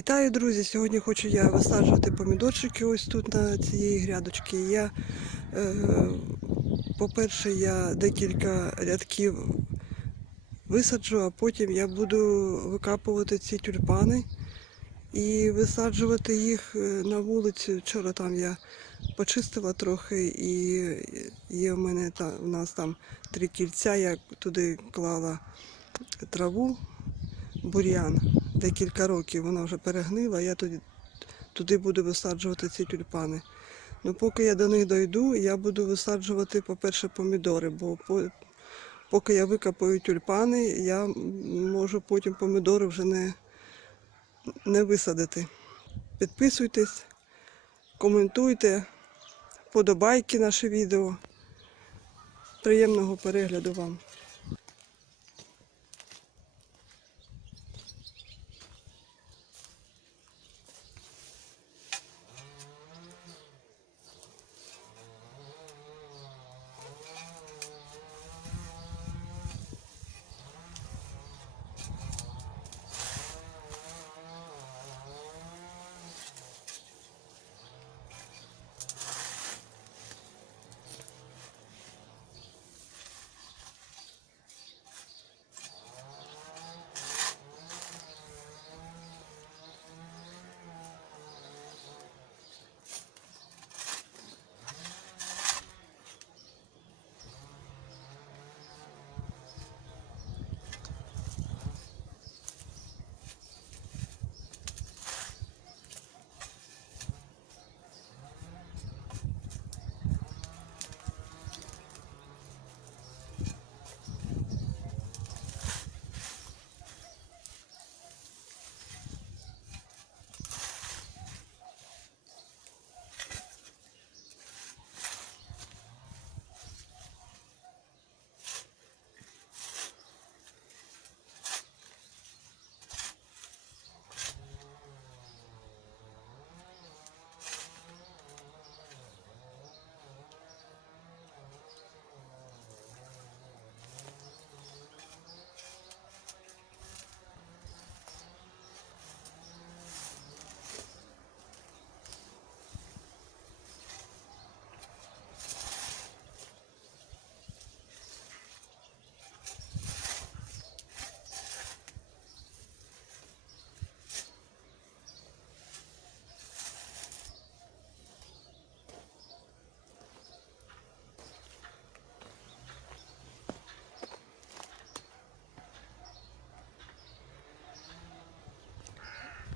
Вітаю, друзі! Сьогодні хочу я висаджувати помідорчики ось тут на цієї грядочки. Я, е, по-перше, я декілька рядків висаджу, а потім я буду викапувати ці тюльпани і висаджувати їх е, на вулицю. Вчора там я почистила трохи і є в мене та, в нас там три кільця, я туди клала траву, бур'ян декілька років вона вже перегнила, я туди, туди буду висаджувати ці тюльпани. Ну, поки я до них дойду, я буду висаджувати, по-перше, помідори, бо по, поки я викопаю тюльпани, я можу потім помідори вже не, не висадити. Підписуйтесь, коментуйте, подобайки наше відео. Приємного перегляду вам.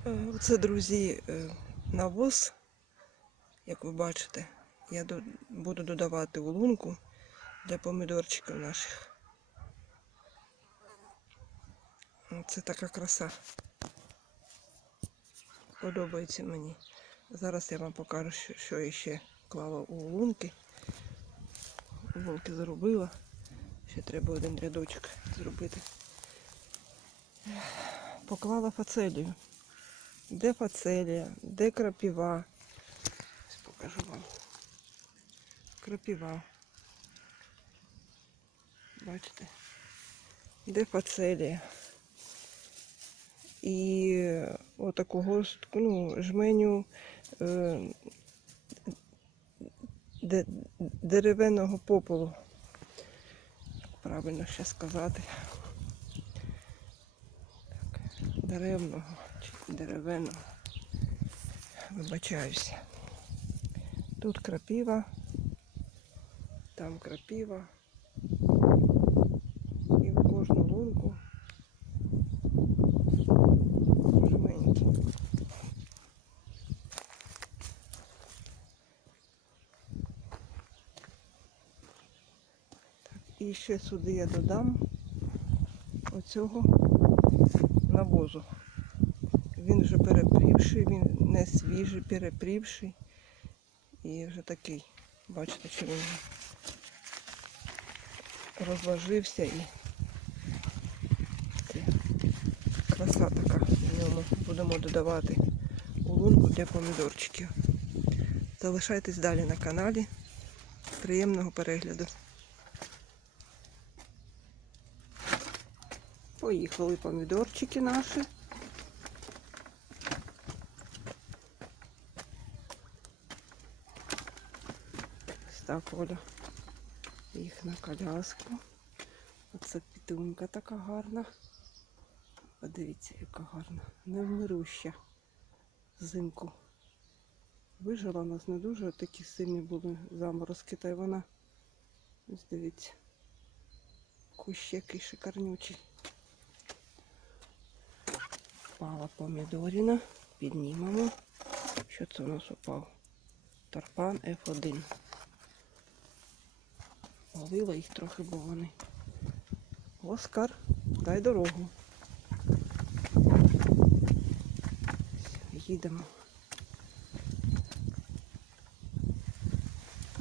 Е, Це, друзі, е, навоз, як ви бачите, я буду додавати у лунку для помідорчиків наших. Це така краса. Подобається мені. Зараз я вам покажу, що, я ще клала у лунки. Лунки заробила. Ще треба один рядочок зробити. Поклала фацелію. Де фацелія, де крапіва. Ось покажу вам. Крапіва. Бачите? Де фацелія. І отакого ну, жменю е, де, попелу. Правильно ще сказати. Так, деревного чи дерев'яного. Вибачаюся. Тут крапіва, там крапіва. І в кожну лунку жменьки. Так, і ще сюди я додам оцього навозу. Він вже перепрівший, він не свіжий, перепрівший. І вже такий, бачите, що він розложився і краса така в ньому. Будемо додавати у лунку для помідорчиків. Залишайтесь далі на каналі. Приємного перегляду. Поїхали помідорчики наші. Так, Оля. Їх на коляску. Оце пітунька така гарна. Подивіться, яка гарна. Невмируща. Взимку. Вижила у нас не дуже такі сильні були заморозки, та й вона. Ось дивіться. Кущ який шикарнючий. Впала помідоріна. Піднімемо. Що це у нас упав? Тарпан F1. Ловила їх трохи, бо вони. Оскар, дай дорогу. Їдемо.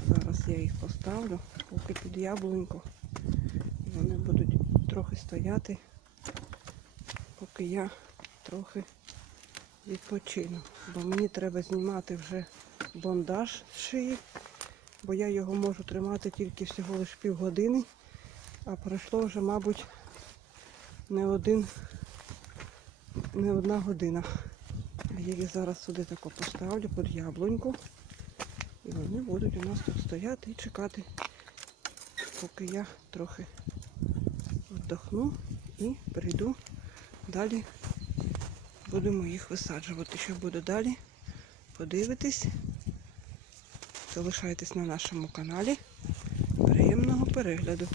Зараз я їх поставлю, поки під яблуньку. І Вони будуть трохи стояти, поки я трохи відпочину. Бо мені треба знімати вже бондаж з шиї, бо я його можу тримати тільки всього лише півгодини, а пройшло вже, мабуть, не один, не одна година. Я їх зараз сюди тако поставлю під яблуньку. І вони будуть у нас тут стояти і чекати, поки я трохи віддохну і прийду далі. Будемо їх висаджувати. Що буде далі? Подивитись. Залишайтесь на нашому каналі. Приємного перегляду.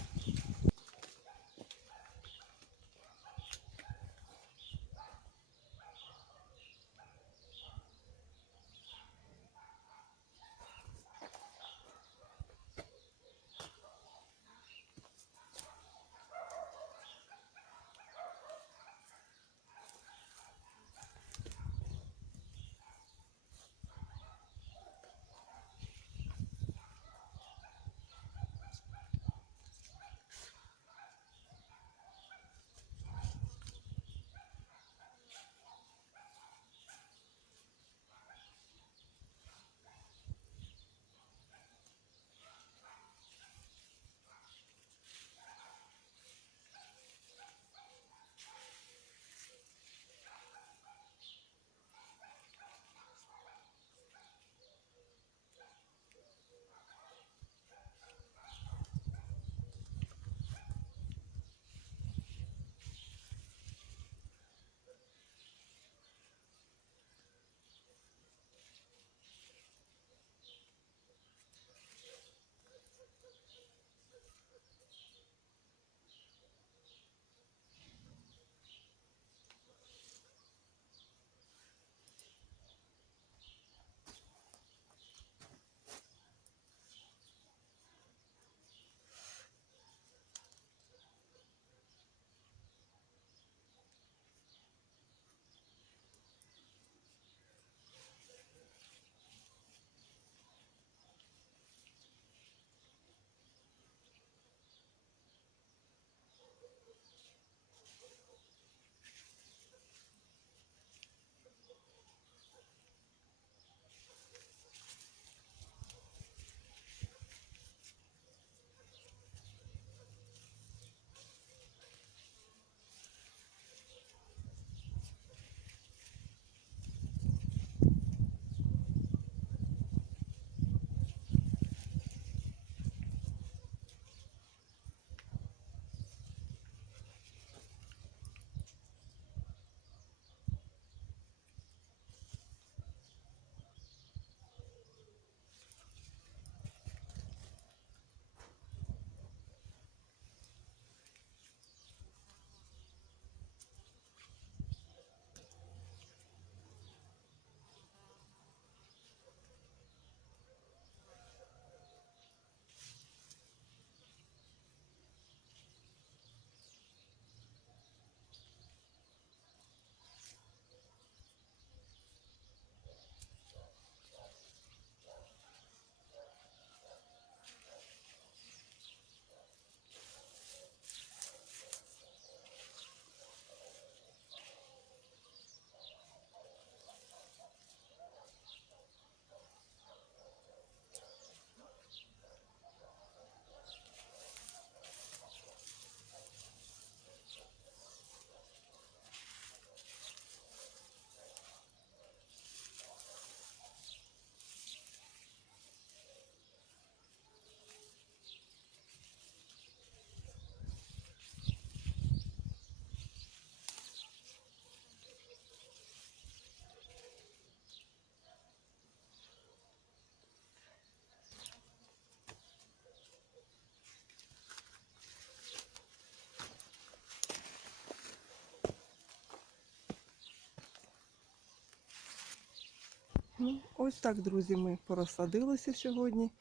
Ось так, друзі, ми порозсадилися сьогодні.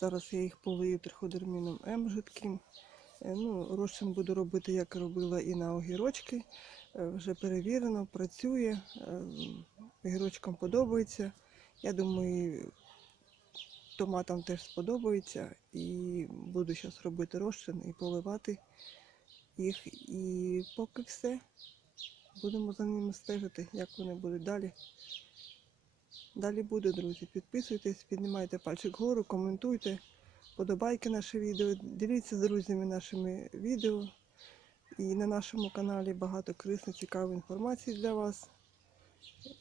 Зараз я їх полию триходерміном М жидким. Е, Ну, розчин буду робити, як робила і на огірочки. Е, Вже перевірено, працює. Е, Огірочкам подобається. Я думаю, томатам теж сподобається. І буду зараз робити розчин і поливати їх. І поки все. Будемо за ними стежити, як вони будуть далі. Далі буде, друзі. Підписуйтесь, піднімайте пальчик вгору, коментуйте, подобайки наше відео, діліться з друзями нашими відео. І на нашому каналі багато корисної, цікавої інформації для вас.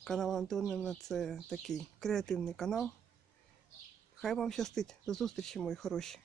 Канал Антонівна це такий креативний канал. Хай вам щастить. До зустрічі, мої хороші.